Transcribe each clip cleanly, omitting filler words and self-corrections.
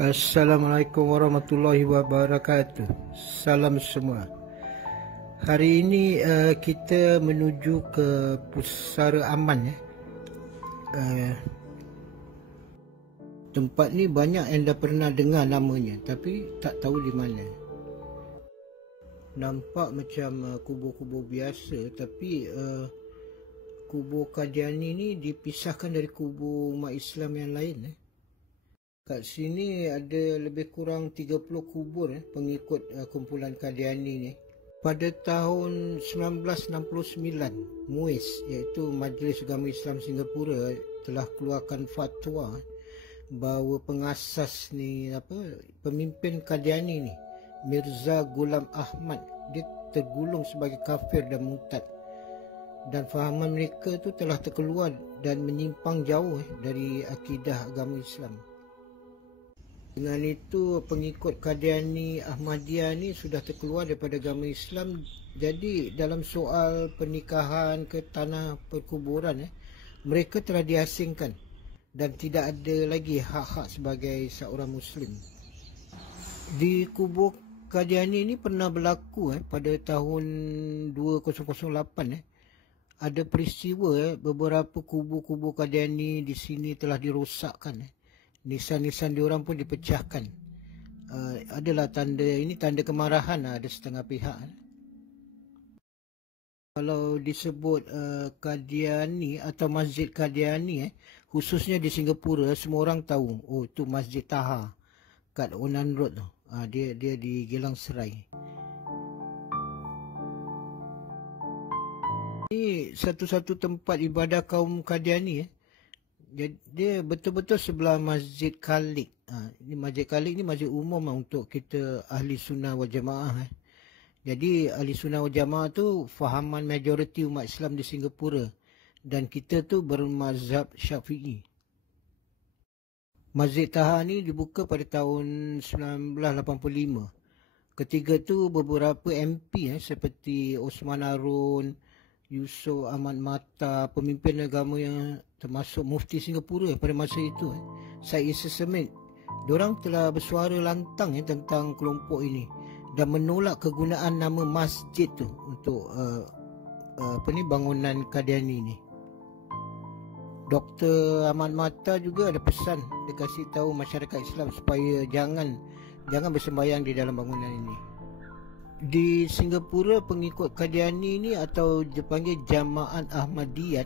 Assalamualaikum warahmatullahi wabarakatuh. Salam semua. Hari ini kita menuju ke Pusara Aman. Tempat ni banyak yang dah pernah dengar namanya, tapi tak tahu di mana. Nampak macam kubur-kubur biasa, tapi kubur Qadiani ni dipisahkan dari kubur umat Islam yang lain. Kat sini ada lebih kurang 30 kubur pengikut kumpulan Qadiani ni. Pada tahun 1969, MUIS iaitu Majlis Agama Islam Singapura telah keluarkan fatwa bahawa pengasas ni pemimpin Qadiani ni, Mirza Ghulam Ahmad, dia tergolong sebagai kafir dan murtad. Dan fahaman mereka tu telah terkeluar dan menyimpang jauh dari akidah agama Islam. Dengan itu, pengikut Qadiani Ahmadiyah ni sudah terkeluar daripada agama Islam. Jadi dalam soal pernikahan ke tanah perkuburan, mereka telah diasingkan dan tidak ada lagi hak-hak sebagai seorang Muslim. Di kubur Qadiani ni pernah berlaku pada tahun 2008. Ada peristiwa beberapa kubur-kubur Qadiani di sini telah dirosakkan. Nisan-nisan diorang pun dipecahkan. Adalah tanda, ini tanda kemarahan ada setengah pihak. Kalau disebut Qadiani atau Masjid Qadiani, khususnya di Singapura, semua orang tahu, oh itu Masjid Taha kat Onan Road tu. Dia di Geylang Serai. Ini satu-satu tempat ibadah kaum Qadiani. Dia betul-betul sebelah Masjid Khalik. Ini Masjid Khalik ni masjid umum untuk kita ahli sunnah wal jamaah. Jadi ahli sunnah wal jamaah tu fahaman majoriti umat Islam di Singapura. Dan kita tu bermazhab Syafi'i. Masjid Taha ni dibuka pada tahun 1985. Ketika tu beberapa MP seperti Osman Harun, Yusof Ahmad Mata, pemimpin agama yang termasuk Mufti Singapura pada masa itu, Syed Isa Semit, diorang telah bersuara lantang tentang kelompok ini dan menolak kegunaan nama masjid tu untuk bangunan Qadiani ni. Dr. Ahmad Mata juga ada pesan, dia kasih tahu masyarakat Islam supaya jangan bersembahyang di dalam bangunan ini. Di Singapura, pengikut Qadiani ni atau dipanggil Jamaat Ahmadiyat,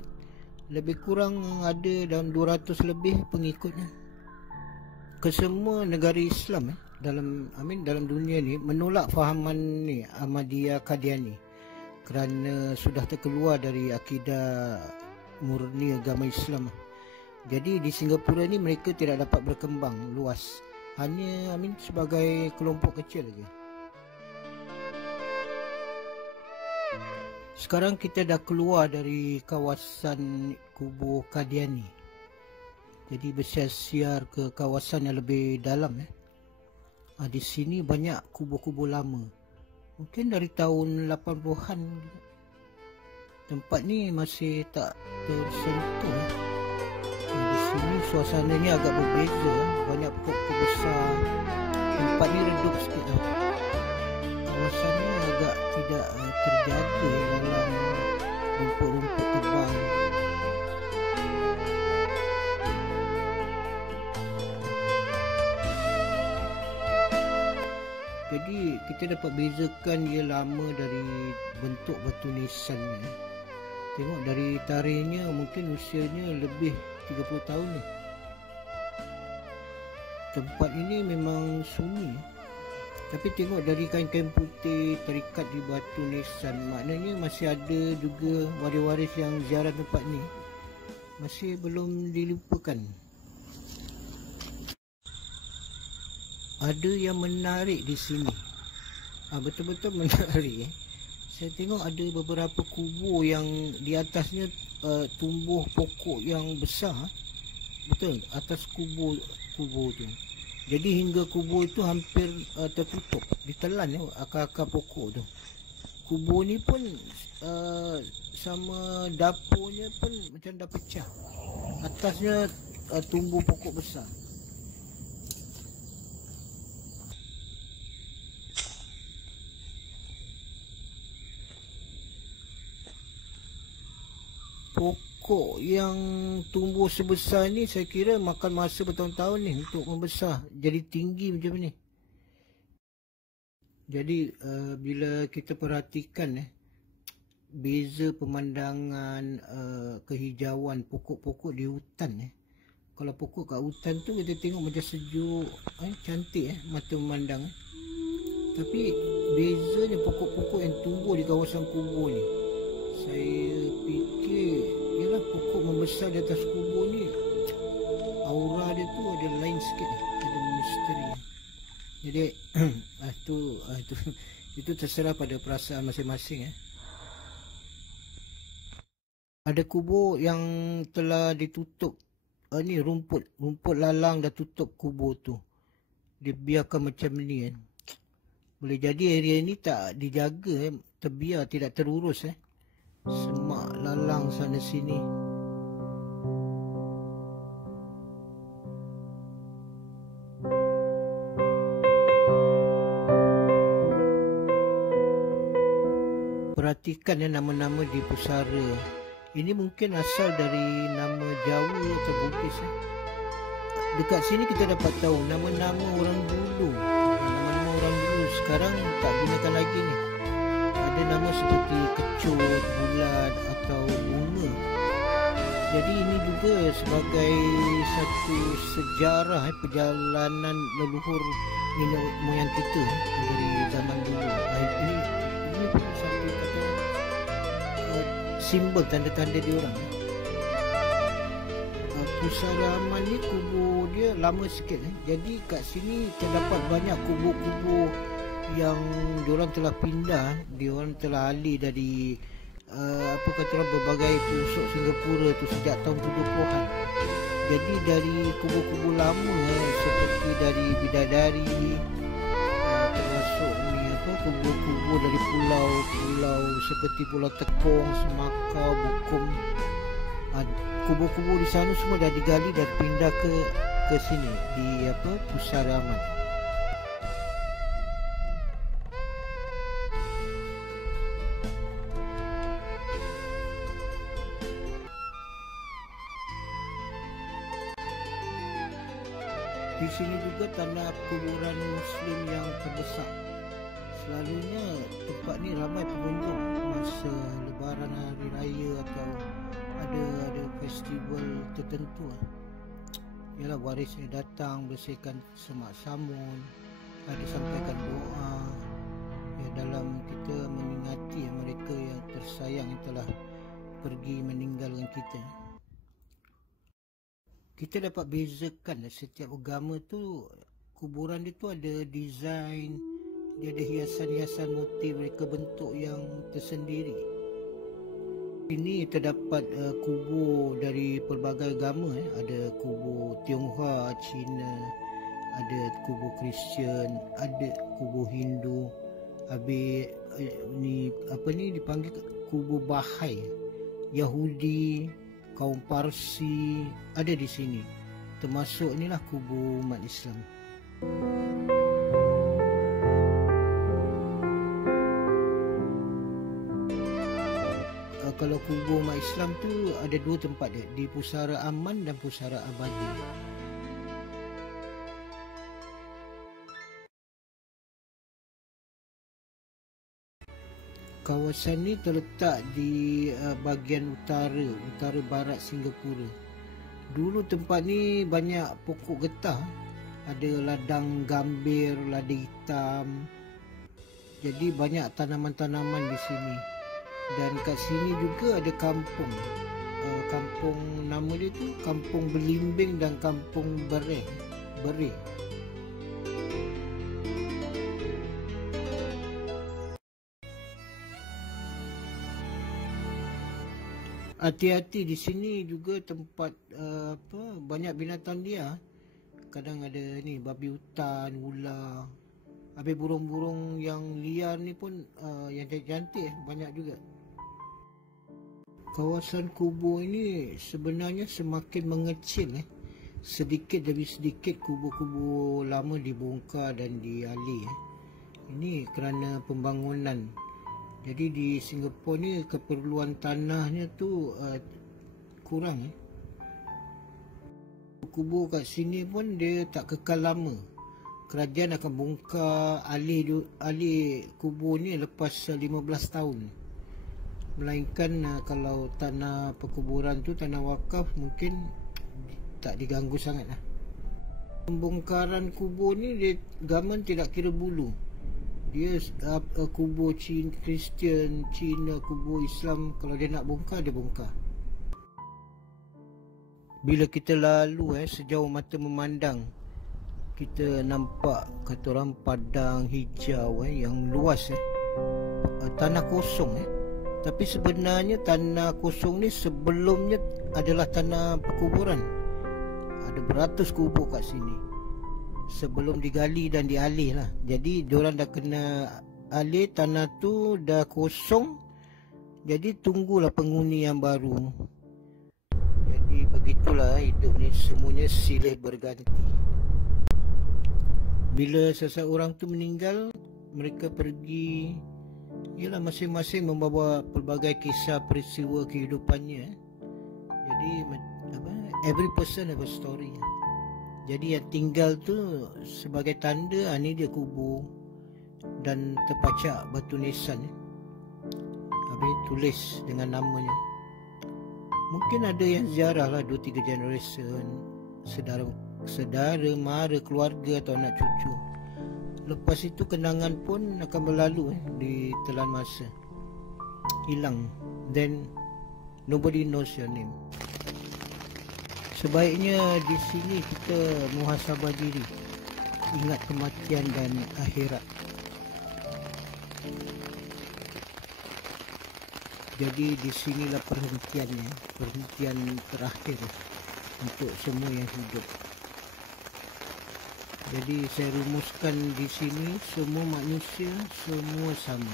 lebih kurang ada dalam 200 lebih pengikutnya. Kesemua negara Islam dalam dunia ni menolak fahaman ni Ahmadiyah Qadiani kerana sudah terkeluar dari akidah murni agama Islam. Jadi di Singapura ni mereka tidak dapat berkembang luas, hanya sebagai kelompok kecil saja. Sekarang kita dah keluar dari kawasan kubur Qadiani. Jadi bersiar-siar ke kawasan yang lebih dalam. Di sini banyak kubur-kubur lama. Mungkin dari tahun 80-an. Tempat ni masih tak tersentuh. Di sini suasananya agak berbeza. Banyak pokok-pokok besar. Tempat ni redup sikit. Kawasannya agak tidak terjaga dalam rumput-rumput tebal. Jadi kita dapat bezakan dia lama dari bentuk batu nisannya. Tengok dari tarikhnya, mungkin usianya lebih 30 tahun ni. Tempat ini memang sunyi. Tapi tengok dari kain-kain putih terikat di batu nisan, maknanya masih ada juga waris-waris yang ziarah tempat ni. Masih belum dilupakan. Ada yang menarik di sini. Betul-betul menarik. Saya tengok ada beberapa kubur yang di atasnya tumbuh pokok yang besar. Betul, atas kubur tu. Jadi hingga kubur itu hampir tertutup, ditelan akar-akar pokok tu. Kubur ni pun sama dapurnya pun macam dah pecah. Atasnya tumbuh pokok besar. pokok yang tumbuh sebesar ni saya kira makan masa bertahun-tahun ni untuk membesar jadi tinggi macam ni. Jadi bila kita perhatikan beza pemandangan kehijauan pokok-pokok di hutan kalau pokok kat hutan tu kita tengok macam sejuk, cantik mata memandang. Tapi bezanya pokok-pokok yang tumbuh di kawasan kubur ni, saya fikir ialah pokok membesar di atas kubur ni, aura dia tu ada lain sikit, ada misteri. Jadi itu terserah pada perasaan masing-masing. Ada kubur yang telah ditutup, ni rumput lalang dah tutup kubur tu, dibiarkan macam ni kan. Boleh jadi area ni tak dijaga, terbiar, tidak terurus semak lalang sana sini. Perhatikan nama-nama di pusara. Ini mungkin asal dari nama Jawa atau Bugis. Dekat sini kita dapat tahu nama-nama orang dulu. Nama-nama orang dulu sekarang tak gunakan lagi ni. Ada nama seperti kecut, bulat atau bunga. Jadi ini juga sebagai satu sejarah perjalanan leluhur nenek moyang kita dari zaman dulu. Ini pun satu kata simbol tanda-tanda dia orang. Pusara Aman ni kubur dia lama sikit. Jadi kat sini terdapat banyak kubur-kubur yang diorang telah pindah, diorang telah alih dari berbagai pelosok Singapura tu sejak tahun 70-an. Jadi dari kubur-kubur lama seperti dari Bidadari, termasuk ni kubur-kubur dari pulau-pulau seperti Pulau Tekong, Semakau, Bukom. Kubur-kubur di sana semua dah digali dan pindah ke sini di Pusara Aman. Di sini juga tanah kuburan Muslim yang terbesar. Selalunya tempat ni ramai pengunjung masa lebaran, hari raya atau ada festival tertentu. Ialah warisnya datang bersihkan semak samun, ada sampaikan doa dalam kita mengingati mereka yang tersayang yang telah pergi meninggalkan kita. Kita dapat bezakan setiap agama tu, kuburan dia tu ada design, dia ada hiasan-hiasan motif, mereka bentuk yang tersendiri. Ini terdapat kubur dari pelbagai agama. Ada kubur Tionghoa, Cina, ada kubur Kristian, ada kubur Hindu. Habis ni dipanggil kubur Bahai, Yahudi, kaum Parsi ada di sini. Termasuk inilah kubur umat Islam. Kalau kubur umat Islam tu ada dua tempat dia, di Pusara Aman dan Pusara Abadi. Kawasan ni terletak di bahagian utara barat Singapura. Dulu tempat ni banyak pokok getah, ada ladang gambir, lada hitam. Jadi banyak tanaman-tanaman di sini. Dan kat sini juga ada kampung. Kampung nama dia tu Kampung Belimbing dan Kampung Beri. Hati-hati, di sini juga tempat banyak binatang liar. Kadang ada ni babi hutan, ular. Habis burung-burung yang liar ni pun yang cantik banyak juga. Kawasan kubur ini sebenarnya semakin mengecil. Sedikit demi sedikit kubur-kubur lama dibongkar dan dialih. Ini kerana pembangunan. Jadi di Singapura ni keperluan tanahnya tu kurang. Kubur kat sini pun dia tak kekal lama. Kerajaan akan bongkar alih kubur ni lepas 15 tahun. Melainkan kalau tanah perkuburan tu, tanah wakaf, mungkin tak diganggu sangat lah. Pembongkaran kubur ni dia gaman tidak kira bulu. Dia kubur Kristian, Cina, kubur Islam, kalau dia nak bongkar, dia bongkar. Bila kita lalu sejauh mata memandang, kita nampak kata orang padang hijau yang luas, tanah kosong. Tapi sebenarnya tanah kosong ni sebelumnya adalah tanah perkuburan. Ada beratus kubur kat sini sebelum digali dan dialih lah. Jadi diorang dah kena alih, tanah tu dah kosong. Jadi tunggulah penghuni yang baru. Jadi begitulah hidup ni, semuanya silih berganti. Bila seseorang tu meninggal, mereka pergi, ialah masing-masing membawa pelbagai kisah peristiwa kehidupannya. Jadi every person have a story. Jadi yang tinggal tu sebagai tanda, ni dia kubur, dan terpacak batu nisan, habis tulis dengan namanya. Mungkin ada yang ziarah lah 2-3 generation, saudara, mara, keluarga atau anak cucu. Lepas itu kenangan pun akan berlalu di telan masa, hilang. Then nobody knows your name. Sebaiknya di sini kita muhasabah diri, ingat kematian dan akhirat. Jadi di sinilah perhentiannya, perhentian terakhir untuk semua yang hidup. Jadi saya rumuskan di sini, semua manusia semua sama.